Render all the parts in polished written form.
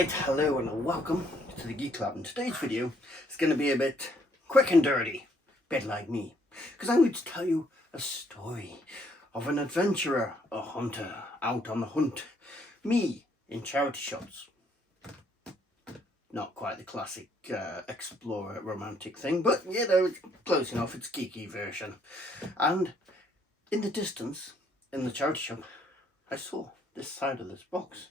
Right, hello and welcome to the Geek Club. And today's video is going to be a bit quick and dirty, a bit like me, because I'm going to tell you a story of an adventurer, a hunter out on the hunt, me in charity shops. Not quite the classic explorer romantic thing, but you know, it's close enough. It's geeky version. And in the distance, in the charity shop, I saw this side of this box.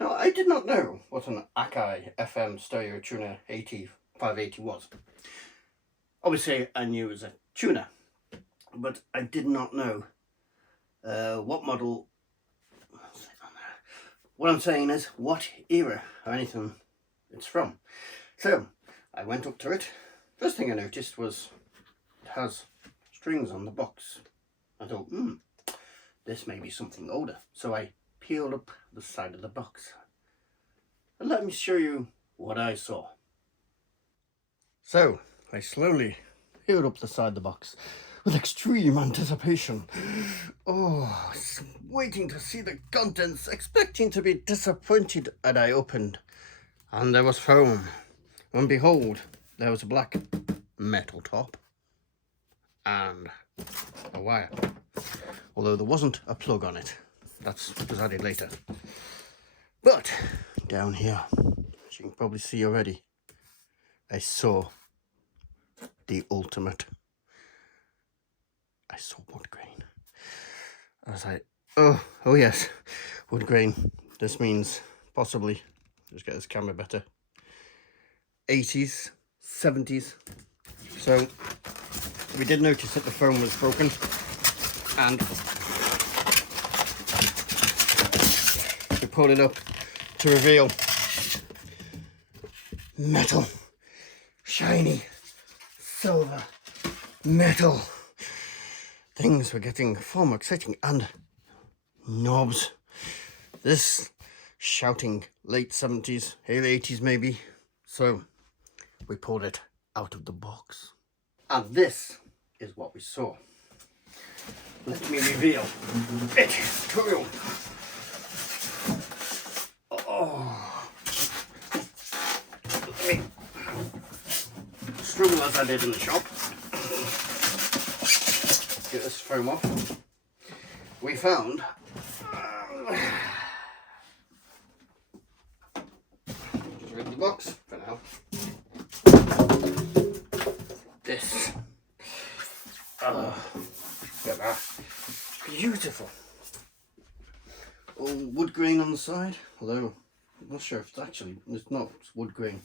Now, I did not know what an Akai FM stereo tuner AT-580 was. Obviously, I knew it was a tuner, but I did not know what model. What I'm saying is what era or anything it's from. So, I went up to it. First thing I noticed was it has strings on the box. I thought, this may be something older. So I peeled up the side of the box and let me show you what I saw. So I slowly peeled up the side of the box with extreme anticipation. Oh, waiting to see the contents, expecting to be disappointed, and I opened and there was foam, and behold, there was a black metal top and a wire, although there wasn't a plug on it. That was added later. But down here, as you can probably see already, I saw the ultimate. I saw wood grain. I was like, oh yes, wood grain. This means possibly, just get this camera better, 80s, 70s. So we did notice that the foam was broken, and we pulled it up to reveal metal, shiny silver metal. Things were getting far more exciting, and knobs. This shouting late 70s, early 80s maybe. So we pulled it out of the box, and this is what we saw. Let me reveal it to you. Oh, let me struggle as I did in the shop. Get this foam off. We found just rid the box for now. This look at that, beautiful. All wood grain on the side, although I'm not sure if it's actually, it's not, it's wood grain,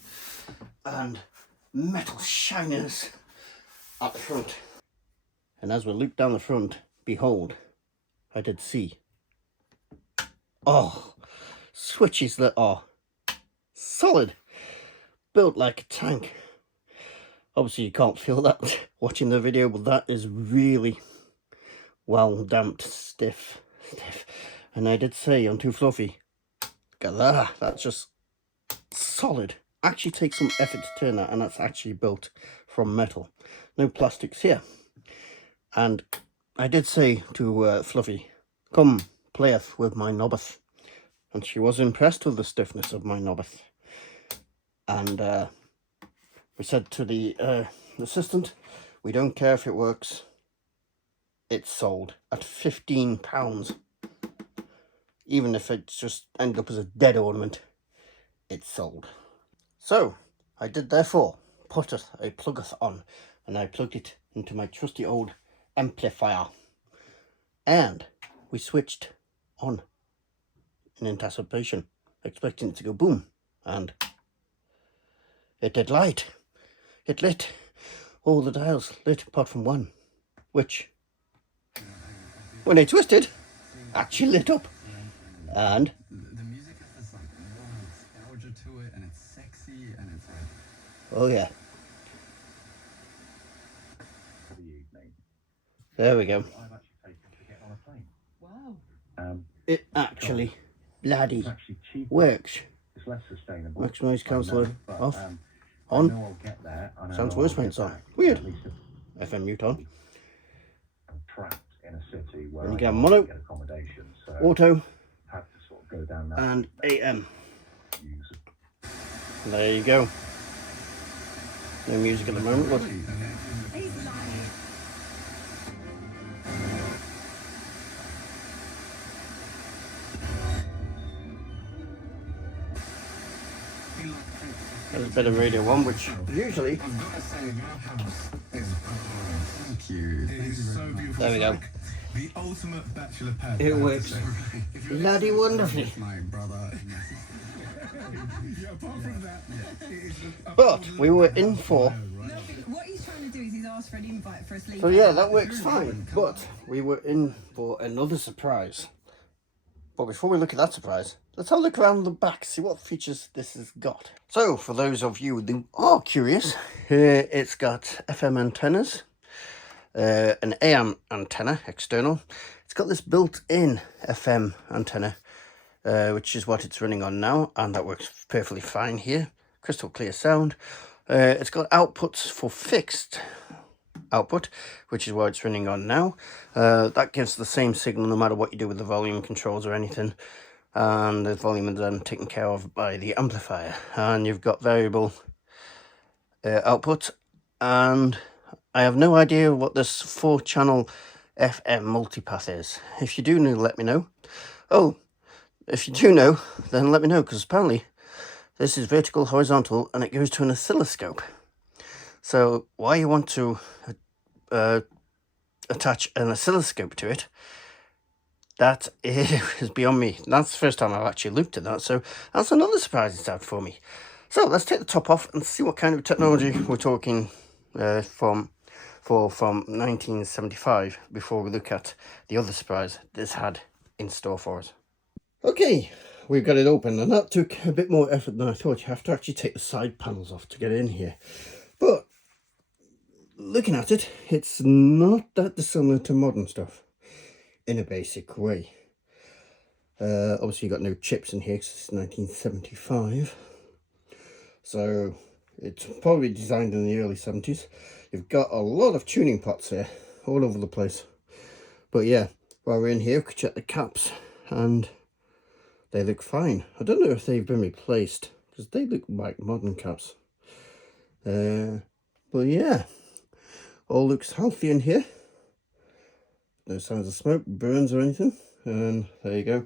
and metal shininess at the front. And as we look down the front, behold, I did see, switches that are solid, built like a tank. Obviously you can't feel that watching the video, but that is really well damped, stiff. And I did say I'm too fluffy. Look at that, that's just solid. Actually takes some effort to turn that, and that's actually built from metal. No plastics here. And I did say to Fluffy, come playeth with my knobbeth. And she was impressed with the stiffness of my knobbeth. And we said to the assistant, we don't care if it works. It's sold at £15. Even if it's just ended up as a dead ornament, it's sold. So I did therefore put a pluggeth on, and I plugged it into my trusty old amplifier, and we switched on in anticipation, expecting it to go boom, and it did light. It lit. All the dials lit apart from one, which when I twisted actually lit up. And the music has this like warm nostalgia to it, and it's sexy, and it's like, oh yeah, there we go. I've actually taken to get on a plane. Wow. It actually bloody It's actually cheaper. works. It's less sustainable. Maximize counselor off. I On. know I'll get there. I know Sounds I'll worse get when it's on. back Weird. at least FM mute on. I'm trapped in a city where And you I get can't mono, get accommodation, so auto, I have to sort of go down that and AM. use there you go. No music at the moment, but He's lying. there's a bit of Radio 1, which usually, I've got to say, your house is thank you. It is so beautiful. there we go. The ultimate bachelor pad. It I have to works say, right? If you're bloody wonderfully. it's my brother. Yeah, apart from that, it is But we were in for, No, what he's trying to do is he's asked for an invite for a sleep. so yeah, that works fine. But we were in for another surprise. But before we look at that surprise, let's have a look around the back, see what features this has got. So for those of you who are curious, it's got FM antennas, an AM antenna, external. It's got this built-in FM antenna, which is what it's running on now, and that works perfectly fine here. Crystal clear sound. It's got outputs for fixed output, which is what it's running on now. That gives the same signal no matter what you do with the volume controls or anything, and the volume is then taken care of by the amplifier. And you've got variable output, and I have no idea what this 4-channel FM multipath is. If you do know, let me know. Oh, if you do know, then let me know, because apparently this is vertical, horizontal, and it goes to an oscilloscope. So why you want to attach an oscilloscope to it, that is beyond me. That's the first time I've actually looked at that, so that's another surprise it's out for me. So let's take the top off and see what kind of technology we're talking from 1975 before we look at the other surprise this had in store for us. Okay, we've got it open, and that took a bit more effort than I thought. You have to actually take the side panels off to get in here. But looking at it, it's not that dissimilar to modern stuff in a basic way. Obviously you've got no chips in here because it's 1975. So it's probably designed in the early 70s. You've got a lot of tuning pots here, all over the place. But yeah, while we're in here, we could check the caps, and they look fine. I don't know if they've been replaced, because they look like modern caps. But yeah, all looks healthy in here. No signs of smoke, burns or anything. And there you go.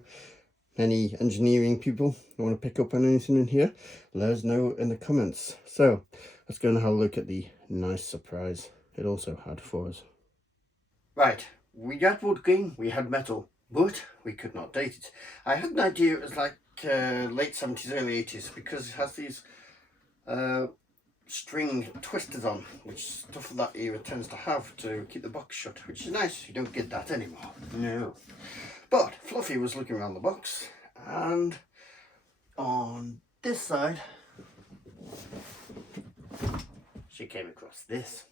Any engineering people who want to pick up on anything in here, let us know in the comments. So let's go and have a look at the nice surprise it also had for us. Right, we had wood grain, we had metal, but we could not date it. I had an idea it was like late 70s, early 80s, because it has these string twisters on, which stuff of that era tends to have to keep the box shut, which is nice. You don't get that anymore. No. But Fluffy was looking around the box, and on this side she came across this.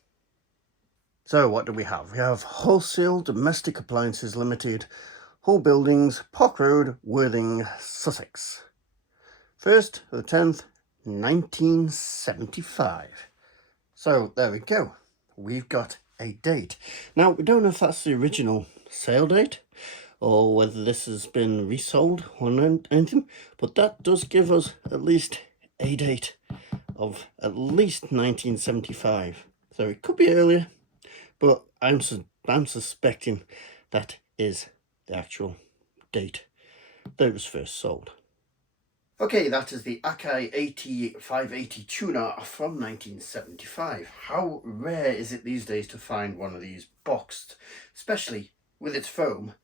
So what do we have? We have Wholesale Domestic Appliances Limited, Hull Buildings, Park Road, Worthing, Sussex. 1st of the 10th, 1975. So there we go. We've got a date. Now we don't know if that's the original sale date or whether this has been resold or anything, but that does give us at least a date of at least 1975. So it could be earlier, but I'm suspecting that is the actual date that it was first sold. Okay, that is the Akai AT-580 tuner from 1975. How rare is it these days to find one of these boxed, especially with its foam,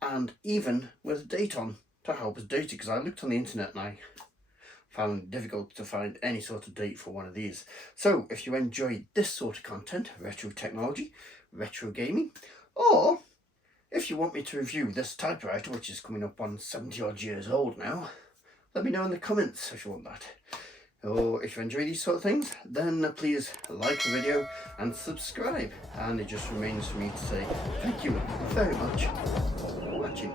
and even with a date on to help us date it, because I looked on the internet and I found it difficult to find any sort of date for one of these. So if you enjoy this sort of content, retro technology, retro gaming, or if you want me to review this typewriter, which is coming up on 70 odd years old now, let me know in the comments if you want that. Or if you enjoy these sort of things, then please like the video and subscribe. And it just remains for me to say thank you very much for watching.